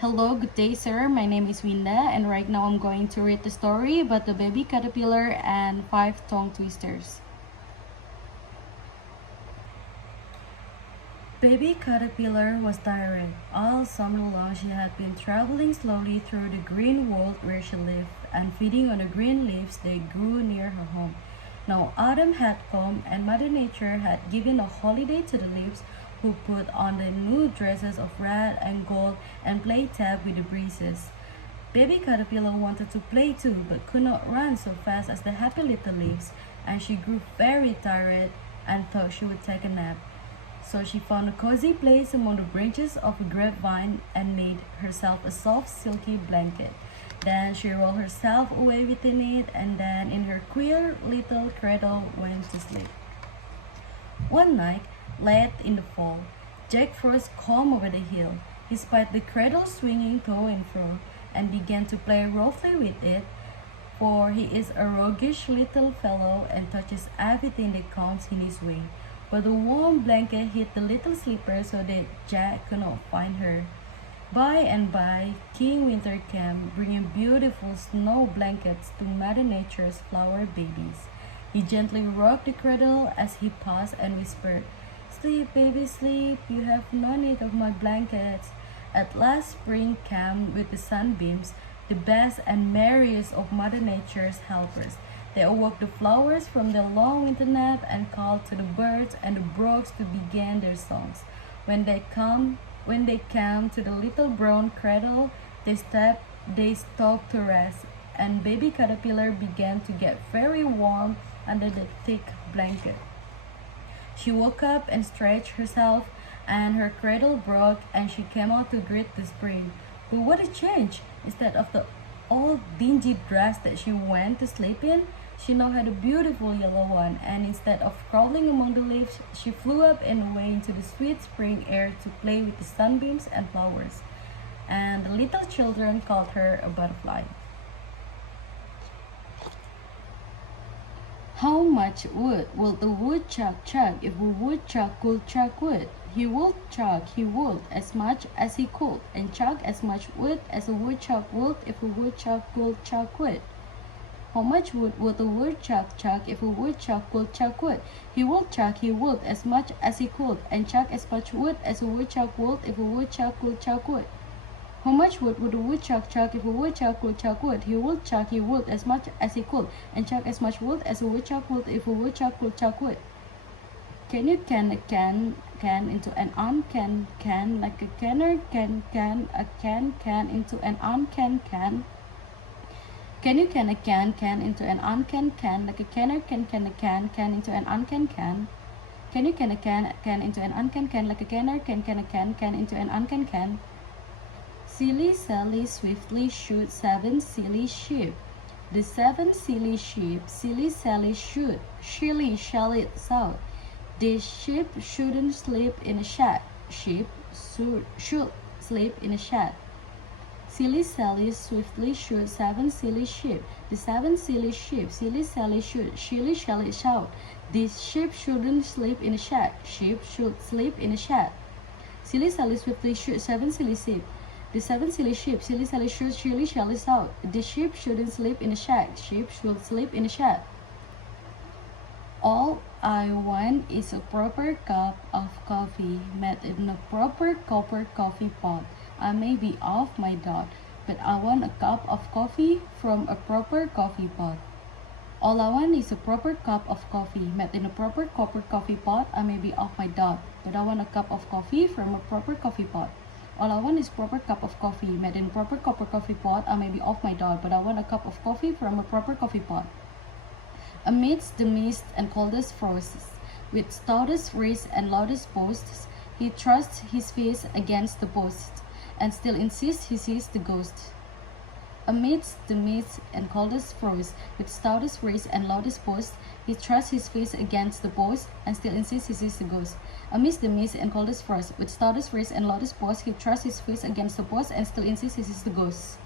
Hello, good day, sir. My name is Winda, and right now I'm going to read the story about the baby caterpillar and 5 tongue twisters. Baby caterpillar was tired. All summer long she had been traveling slowly through the green world where she lived and feeding on the green leaves that grew near her home. Now autumn had come and Mother Nature had given a holiday to the leaves, who put on the new dresses of red and gold and played tag with the breezes. Baby caterpillar wanted to play too, but could not run so fast as the happy little leaves, and she grew very tired and thought she would take a nap. So she found a cozy place among the branches of a grapevine and made herself a soft, silky blanket. Then she rolled herself away within it, and then in her queer little cradle went to sleep. One night, late in the fall, Jack Frost came over the hill. He spied the cradle swinging to and fro, and began to play roughly with it, for he is a roguish little fellow and touches everything that comes in his way. But the warm blanket hid the little sleeper so that Jack could not find her. By and by, King Winter came, bringing beautiful snow blankets to Mother Nature's flower babies. He gently rocked the cradle as he paused and whispered, "Sleep, baby, sleep, you have no need of my blankets." At last spring came with the sunbeams, the best and merriest of Mother Nature's helpers. They awoke the flowers from their long winter nap and called to the birds and the brooks to begin their songs. When they came to the little brown cradle, they stopped to rest, and baby caterpillar began to get very warm under the thick blanket. She woke up and stretched herself, and her cradle broke, and she came out to greet the spring. But what a change! Instead of the old dingy dress that she went to sleep in, she now had a beautiful yellow one, and instead of crawling among the leaves, she flew up and away into the sweet spring air to play with the sunbeams and flowers. And the little children called her a butterfly. How much wood will the woodchuck chuck if a woodchuck could chuck wood? He would as much as he could, and chuck as much wood as a woodchuck would if a woodchuck could chuck wood. How much wood would the woodchuck chuck if a woodchuck could chuck wood? He would as much as he could, and chuck as much wood as a woodchuck would if a woodchuck could chuck wood. How much wood would a woodchuck chuck if a woodchuck could chuck wood? He would as much as he could, and chuck as much wood as a woodchuck would if a woodchuck could chuck wood. Can you can a can into an can like a canner can a can into an can? Can you can a can into an can like a canner can a can into an can? Can you can a can into an can like a canner can a can into an can? Silly Sally swiftly shoot 7 silly sheep. The 7 silly sheep, silly Sally shoot, shilly shally south. The sheep shouldn't sleep in a shed. Sheep should sleep in a shed. Silly Sally swiftly shoot 7 silly sheep. The 7 silly sheep, silly Sally shoot, shilly shally shout. The sheep shouldn't sleep in a shed. Sheep should sleep in a shed. Silly Sally swiftly shoot 7 silly sheep. The 7 silly sheep, silly Sally shoots, shilly shally shout. The sheep shouldn't sleep in a shed. Sheep should sleep in a shed. All I want is a proper cup of coffee made in a proper copper coffee pot. I may be off my dot, but I want a cup of coffee from a proper coffee pot. All I want is a proper cup of coffee made in a proper copper coffee pot. I may be off my dot, but I want a cup of coffee from a proper coffee pot. All I want is proper cup of coffee made in proper copper coffee pot. I may be off my dot, but I want a cup of coffee from a proper coffee pot. Amidst the mist and coldest frosts, with stoutest wrists and loudest boasts, he thrusts his face against the post, and still insists he sees the ghost. Amidst the mist and coldest frost, with stoutest wrists and loudest boasts, he thrusts his face against the post, and still insists he sees the ghost. Amidst the mist and coldest frost, with stoutest wrists and loudest boasts, he thrusts his face against the post, and still insists he sees the ghost.